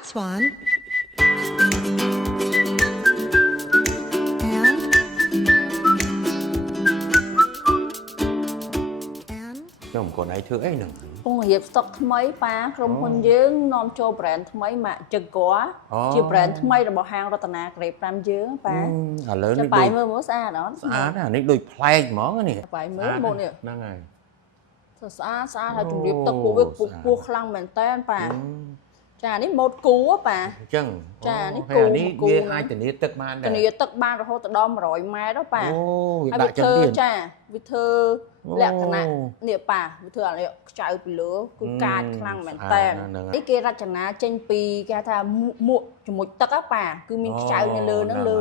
That's one. And Nó còn ai thưa ấy nữa. Công nghiệp stock mấy baក្រុមហ៊ុនយើងនាំចូល brand ថ្មីមកជឹកកជា brand ថ្មីរបស់ហាងរតនាក្រេ5យើងបា ឥឡូវ ចាំ នេះ បាយមើលមើលស្អាតអត់ ស្អាតណាស់នេះដូចប្លែកហ្មងនេះ បាយមើលមុននេះ ហ្នឹងហើយ ស្អាតស្អាតហើយជំរាបទឹកពួកវាពោះខ្លាំងមែនតើបាចានេះម៉ូតគូបា អញ្ចឹង ចានេះ ហើយអានេះ គូ វាអាចធានាទឹកបានដែរ ធានាទឹកបានរហូតដល់100ម៉ែត្របា អូវា ហើយ ដាក់ចឹង វា ទៀត ចាវាធ្វើលក្ខណៈនេះបាវាធ្វើអានេះខ្ចៅពីលើគឺកាចខ្លាំងមែនតើនេះគេរចនាចេញពីគេថាមួកជាមួយទឹកបាគឺមានខ្ចៅនៅលើហ្នឹងលើ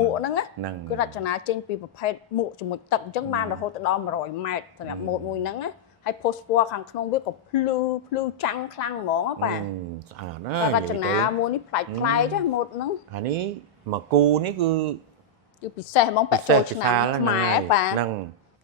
មួកហ្នឹងណាគឺរចនាចេញពីប្រភេទមួកជាមួយទឹកអញ្ចឹងបានរហូតដល់100ម៉ែត្រសម្រាប់ម៉ូតមួយហ្នឹងណាហើយ post ពណ៌ខាងក្នុងវាក៏ភ្លឺចាំងខ្លាំងហ្មងបាទ ស្អាតណាស់ រចនាមួយនេះប្លែកចាម៉ូតហ្នឹង អានេះមកគូនេះគឺ គឺពិសេសហ្មងបាក់ចូលឆ្នាំខ្មែរបាទ ហ្នឹង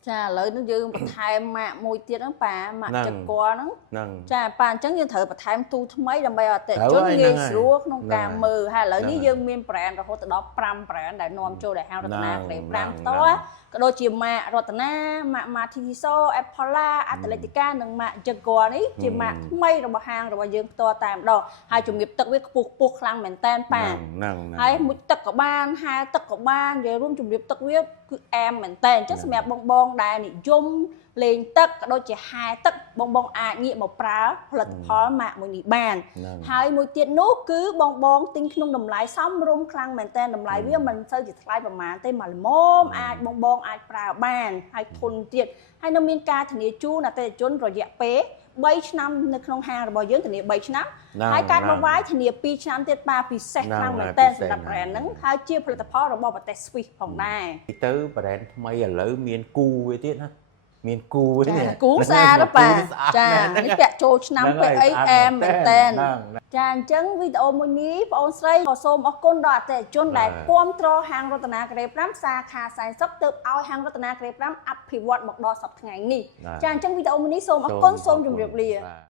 ចាឥឡូវនេះយើងបន្ថែមម៉ាកមួយទៀតហ្នឹងប៉ាម៉ាកចិត្តគល់ហ្នឹង ហ្នឹង ចាប៉ាអញ្ចឹងយើងត្រូវបន្ថែមទូថ្មីដើម្បីឲ្យអតិថិជនងាយស្រួលក្នុងការមើលហើយឥឡូវនេះយើងមាន brand រហូតដល់5 brand ដែលនាំចូលដែលហាងរតនាក្រេ5ផ្ទាល់ក៏ដូចជាម៉ាករតនាម៉ាក Matiso Apollo Atletica និងម៉ាក Jaguar នេះជាម៉ាកថ្មីរបស់ហាងរបស់យើងផ្ទាល់តែម្ដងហើយជំរាបទឹកវាខ្ពស់ខ្លាំងមែនតើប៉ា ហ្នឹង ហើយមុជទឹកក៏បានហែទឹកក៏បាននិយាយរួមជំរាបទឹកវាគឺអែមមែនតើអញ្ចឹងសម្រាប់បងដែលនិយមលេងទឹកក៏ដូចជាហែទឹកបងអាចងាកមកប្រើផលិតផលម៉ាកមួយនេះបានហើយមួយទៀតនោះគឺបងទិញក្នុងតម្លៃសមរម្យខ្លាំងមែនតើតម្លៃវាមិនសូវជាថ្លៃប្រហែលទេមកល្មមអាចបងអាចប្រើបានហើយធន់ទៀតហើយនៅមានការធានាជូនអតិថិជនរយៈពេល3ឆ្នាំនៅក្នុងហាងរបស់យើងធានា3ឆ្នាំហើយកាត់មកវាយធានា2ឆ្នាំទៀតប៉ាពិសេសខ្លាំងមែនតើសម្រាប់ brand ហ្នឹងហើយជាផលិតផលរបស់ប្រទេស Swiss ផងដែរ ទៅ brand ថ្មីឥឡូវមានគូវាទៀតណាមានគូវិញ គូស្អាតប៉ាចានេះពាក់ចូលឆ្នាំពាក់អីអែមមែនតើចាអញ្ចឹងវីដេអូមួយនេះបងអូនស្រីក៏សូមអរគុណដល់អតិថិជនដែលគាំទ្រហាងរតនាក្រេ5សាខាសែនសុខទើបឲ្យហាងរតនាក្រេ5អភិវឌ្ឍមកដល់សប្តាហ៍ថ្ងៃនេះចាអញ្ចឹងវីដេអូមួយនេះសូមអរគុណសូមជម្រាបលា